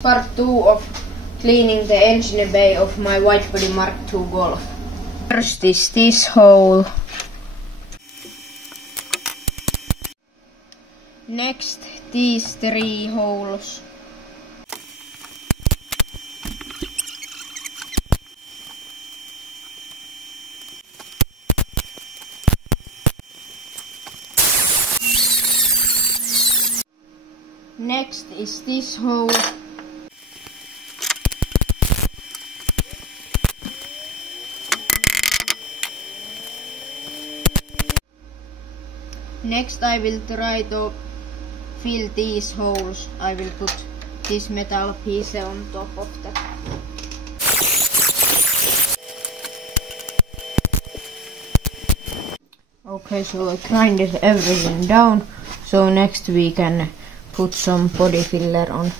Part 2 of cleaning the engine bay of my Widebody Mark II Golf. First is this hole. Next these 3 holes. Next is this hole. Next I will try to fill these holes. I will put this metal piece on top of that. Okay, so I grinded everything down, so next we can put some body filler on.